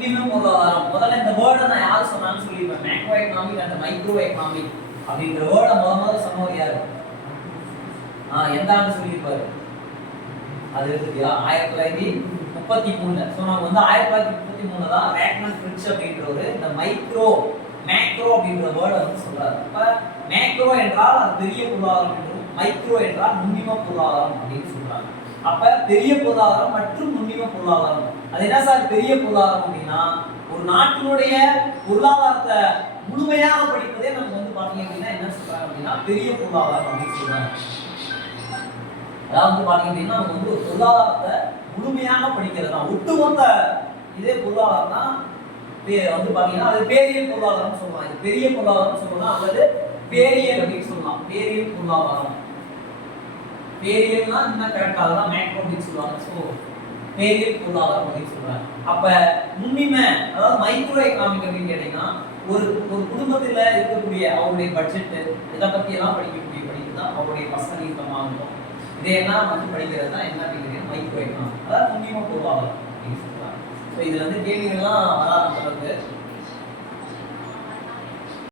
முன்னிமை பொருளாதாரம். முதல்ல இந்த வேர்டை நான் யார் சொன்னான்னு சொல்லியிருப்பேன். Macro economic and micro economic அப்படின்ற வேர்டை முதல்ல சொன்னவர் யாரு? எந்த ஆண்டு சொல்லியிருப்பாரு? அது இருக்குதா 1933. ஸோ நம்ம வந்து 1933 தான் ரேக்மன் ஃப்ரிட்ஜ் அப்படின்றவர் இந்த மேக்ரோ அப்படின்ற வேர்டை வந்து சொல்றாரு. அப்ப மேக்ரோ என்றால் அது பெரிய பொருளாதாரம் என்றும், மைக்ரோ என்றால் நுண்ணிம பொருளாதாரம் அப்படின்னு சொல்றாங்க. அப்ப பெரிய பொருளாதாரம் மற்றும் நுண்ணிம பொருளாதாரம், அது என்ன சார் பெரிய பொருளாதாரம் அப்படின்னா ஒரு நாட்டினுடைய பொருளாதாரத்தை முழுமையாக படிப்பதே நமக்கு வந்து பாத்தீங்க அப்படின்னா என்ன சொல்றாங்க அப்படின்னா பெரிய பொருளாதாரம் அப்படின்னு சொல்றாங்க. அதாவது பாத்தீங்க அப்படின்னா நம்ம வந்து ஒரு பொருளாதாரத்தை முழுமையாக படிக்கிறது தான் ஒட்டுமொத்த இதே பொருளாதாரம் தான் வந்து பாத்தீங்கன்னா அது பேரியல் பொருளாதாரம் சொல்லலாம். இது பெரிய பொருளாதாரம் சொல்லலாம் அல்லது பேரியல் அப்படின்னு சொல்லலாம். பேரியல் பொருளாதாரம், பேரியல்னா இன்னும் கரெக்டா தான் மேக்ரோ அப்படின்னு சொல்லுவாங்க. ஸோ பேரியல் பொருளாதாரம் அப்படின்னு சொல்றாங்க. அப்ப முன்னிமை அதாவது மைக்ரோ எக்கனாமிக் அப்படின்னு கேட்டீங்கன்னா ஒரு குடும்பத்துல இருக்கக்கூடிய அவருடைய பட்ஜெட் இதை பத்தி எல்லாம் படிக்கக்கூடிய படிப்பு தான் அவருடைய பர்சனல் இன்கமாக இருக்கும். இதையெல்லாம் வந்து படிக்கிறது தான் என்ன அப்படிங்கிறது மைக்ரோ எக்கனாமிக், அதாவது முன்னிமை பொருளாதாரம் அப்படின்னு சொல்றாங்க. ஸோ இதுல வந்து கேள்விகள்லாம் வராத அளவுக்கு